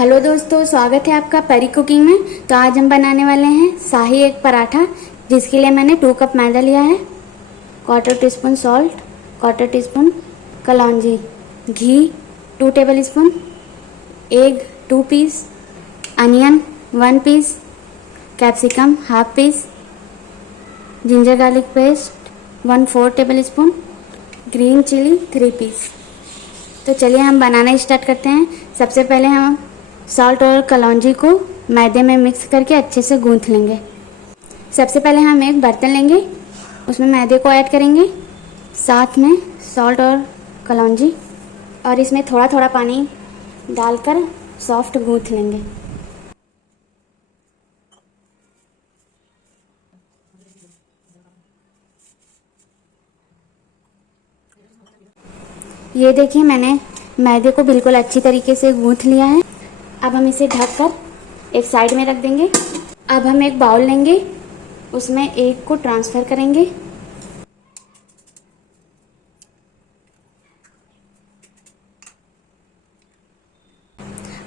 Hello दोस्तों, स्वागत है आपका परी कुकिंग में। तो आज हम बनाने वाले हैं शाही एग पराठा, जिसके लिए मैंने 2 कप मैदा लिया है, 1/4 teaspoon salt, 1/4 teaspoon kalonji, ghee 2 table spoon, egg 2 piece, onion 1 piece, capsicum 1/2 piece, ginger garlic paste 1/4 table spoon, green chilli 3 piece. तो चलिए हम बनाना स्टार्ट करते हैं। सबसे पहले हम सॉल्ट और कलौंजी को मैदे में मिक्स करके अच्छे से गूंथ लेंगे। सबसे पहले हम एक बर्तन लेंगे, उसमें मैदे को ऐड करेंगे, साथ में सॉल्ट और कलौंजी, और इसमें थोड़ा थोड़ा पानी डालकर सॉफ्ट गूंथ लेंगे। ये देखिए, मैंने मैदे को बिल्कुल अच्छी तरीके से गूंथ लिया है। अब हम इसे ढककर एक साइड में रख देंगे। अब हम एक बाउल लेंगे, उसमें एग को ट्रांसफ़र करेंगे।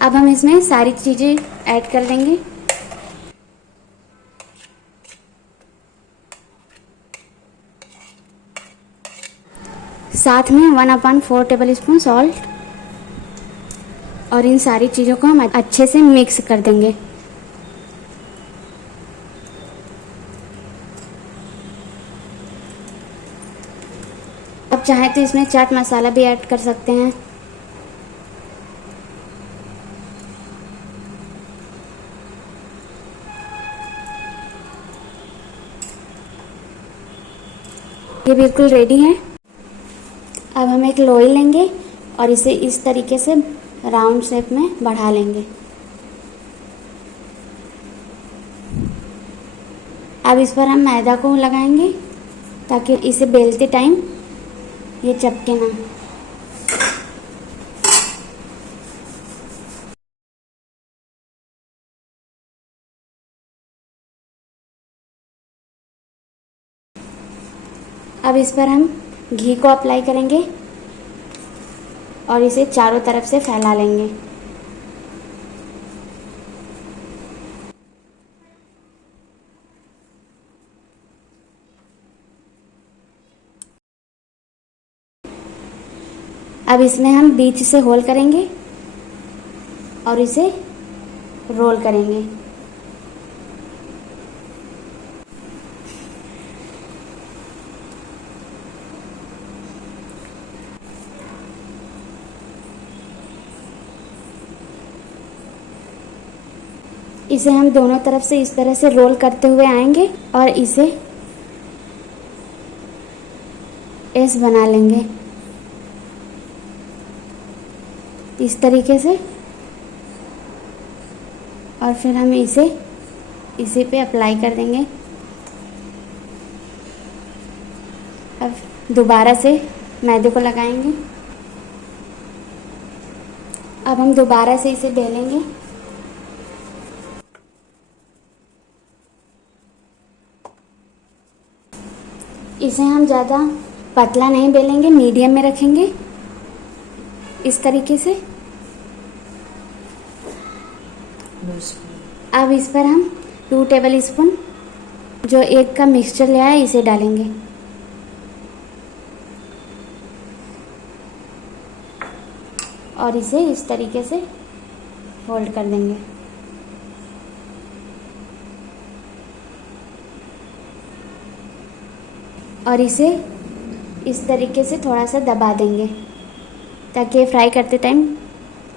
अब हम इसमें सारी चीज़ें ऐड कर देंगे। साथ में 1/4 टेबल स्पून सॉल्ट, और इन सारी चीज़ों को हम अच्छे से मिक्स कर देंगे। अब चाहे तो इसमें चाट मसाला भी ऐड कर सकते हैं। ये बिल्कुल रेडी है। अब हम एक लोई लेंगे और इसे इस तरीके से राउंड शेप में बढ़ा लेंगे। अब इस पर हम मैदा को लगाएंगे ताकि इसे बेलते टाइम ये चपके ना। अब इस पर हम घी को अप्लाई करेंगे और इसे चारों तरफ से फैला लेंगे। अब इसमें हम बीच से होल करेंगे और इसे रोल करेंगे। इसे हम दोनों तरफ से इस तरह से रोल करते हुए आएंगे और इसे एस बना लेंगे इस तरीके से, और फिर हम इसी पे अप्लाई कर देंगे। अब दोबारा से मैदे को लगाएंगे। अब हम दोबारा से इसे बेलेंगे। इसे हम ज़्यादा पतला नहीं बेलेंगे, मीडियम में रखेंगे इस तरीके से। अब इस पर हम 2 टेबल स्पून जो एग का मिक्सचर लिया है इसे डालेंगे, और इसे इस तरीके से फोल्ड कर देंगे। और इसे इस तरीके से थोड़ा सा दबा देंगे ताकि ये फ्राई करते टाइम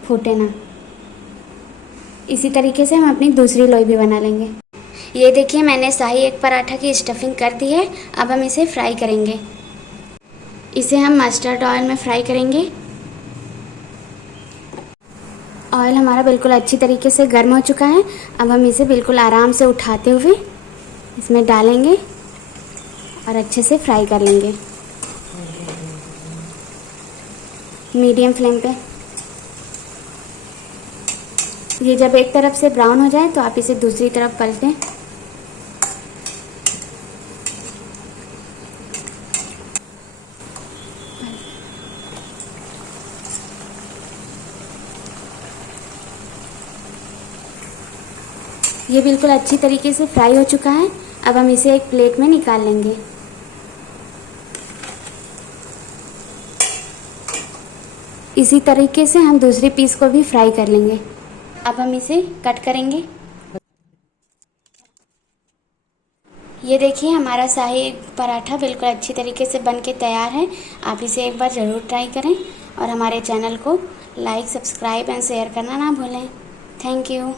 फूटे ना। इसी तरीके से हम अपनी दूसरी लोई भी बना लेंगे। ये देखिए, मैंने शाही एग पराठा की स्टफिंग कर दी है। अब हम इसे फ्राई करेंगे। इसे हम मस्टर्ड ऑयल में फ्राई करेंगे। ऑयल हमारा बिल्कुल अच्छी तरीके से गर्म हो चुका है। अब हम इसे बिल्कुल आराम से उठाते हुए इसमें डालेंगे और अच्छे से फ्राई कर लेंगे मीडियम फ्लेम पे। ये जब एक तरफ से ब्राउन हो जाए तो आप इसे दूसरी तरफ पलटें। ये बिल्कुल अच्छी तरीके से फ्राई हो चुका है। अब हम इसे एक प्लेट में निकाल लेंगे। इसी तरीके से हम दूसरे पीस को भी फ्राई कर लेंगे। अब हम इसे कट करेंगे। ये देखिए हमारा शाही पराठा बिल्कुल अच्छी तरीके से बन के तैयार है। आप इसे एक बार ज़रूर ट्राई करें और हमारे चैनल को लाइक, सब्सक्राइब एंड शेयर करना ना भूलें। Thank you.